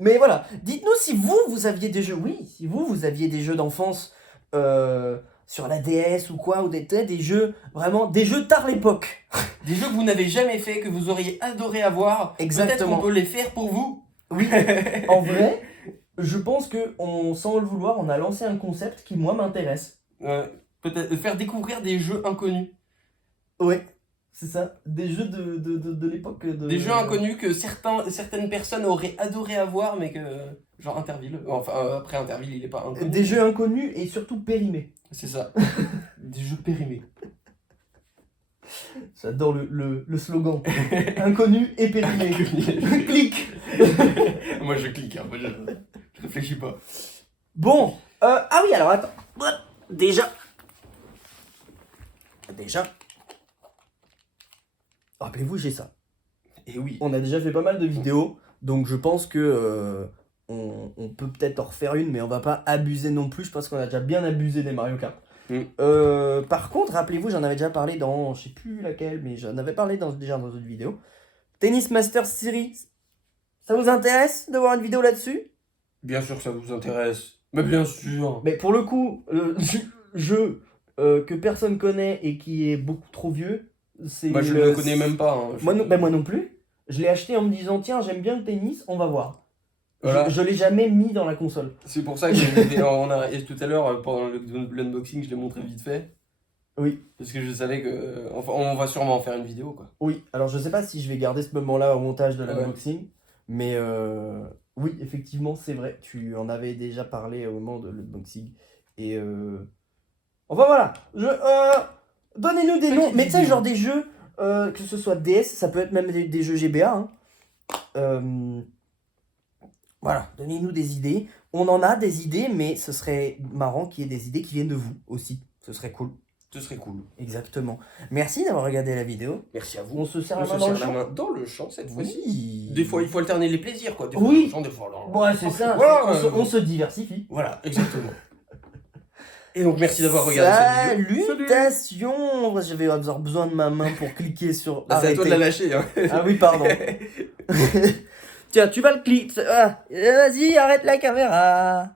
Mais voilà, dites-nous si vous aviez des jeux, si vous aviez des jeux d'enfance sur la DS ou quoi, ou des jeux, vraiment, des jeux tard l'époque. Des jeux que vous n'avez jamais fait, que vous auriez adoré avoir. Exactement. Peut-être qu'on peut les faire pour vous. Oui, en vrai, je pense que sans le vouloir, on a lancé un concept qui, moi, m'intéresse. Peut-être faire découvrir des jeux inconnus. Ouais, c'est ça, des jeux de l'époque. Des jeux inconnus que certaines personnes auraient adoré avoir, mais que... Genre Interville. Enfin, après Interville, il est pas inconnu. Des jeux inconnus et surtout périmés. C'est ça. Des jeux périmés. J'adore le slogan. Inconnu et périmé. Clique. Moi je clique, hein. Moi je réfléchis pas. Bon, ah oui, alors attends. Déjà. Rappelez-vous, j'ai ça. Et oui. On a déjà fait pas mal de vidéos, donc je pense que on peut peut-être en refaire une, mais on va pas abuser non plus. Je pense qu'on a déjà bien abusé des Mario Kart. Par contre, rappelez-vous, j'en avais déjà parlé dans, je sais plus laquelle, mais j'en avais parlé déjà dans une vidéo. Tennis Masters Series. Ça vous intéresse de voir une vidéo là-dessus? Bien sûr que ça vous intéresse. Mais bien sûr. Mais pour le coup, le jeu que personne connaît et qui est beaucoup trop vieux, c'est. Moi je le connais même pas. Hein. Moi non plus. Je l'ai acheté en me disant tiens, j'aime bien le tennis, on va voir. Voilà. Je l'ai jamais mis dans la console. C'est pour ça que et tout à l'heure, pendant l'unboxing, je l'ai montré vite fait. Oui. Parce que je savais que. Enfin, on va sûrement en faire une vidéo, quoi. Oui, alors je sais pas si je vais garder ce moment-là au montage de l'unboxing, mais oui, effectivement, c'est vrai. Tu en avais déjà parlé au moment de l'unboxing. Et enfin voilà. Donnez-nous des noms. Mais tu sais, genre des jeux, que ce soit DS, ça peut être même des jeux GBA. Hein. Voilà, donnez-nous des idées. On en a des idées, mais ce serait marrant qu'il y ait des idées qui viennent de vous aussi. Ce serait cool. Ce serait cool. Exactement. Merci d'avoir regardé la vidéo. Merci à vous. On se serre la main dans le champ. Dans le champ cette fois-ci. Oui. Des fois, il faut alterner les plaisirs, quoi. Des fois, Oui. dans le champ, des fois, dans le Ouais, c'est ça. Voilà, On se diversifie. Voilà, exactement. Et donc merci d'avoir regardé cette vidéo. Salutations. Je vais avoir besoin de ma main pour cliquer sur Bah, c'est à toi de la lâcher. Hein. Ah oui, pardon. Tiens, tu vas le cliquer. Ah, vas-y, arrête la caméra.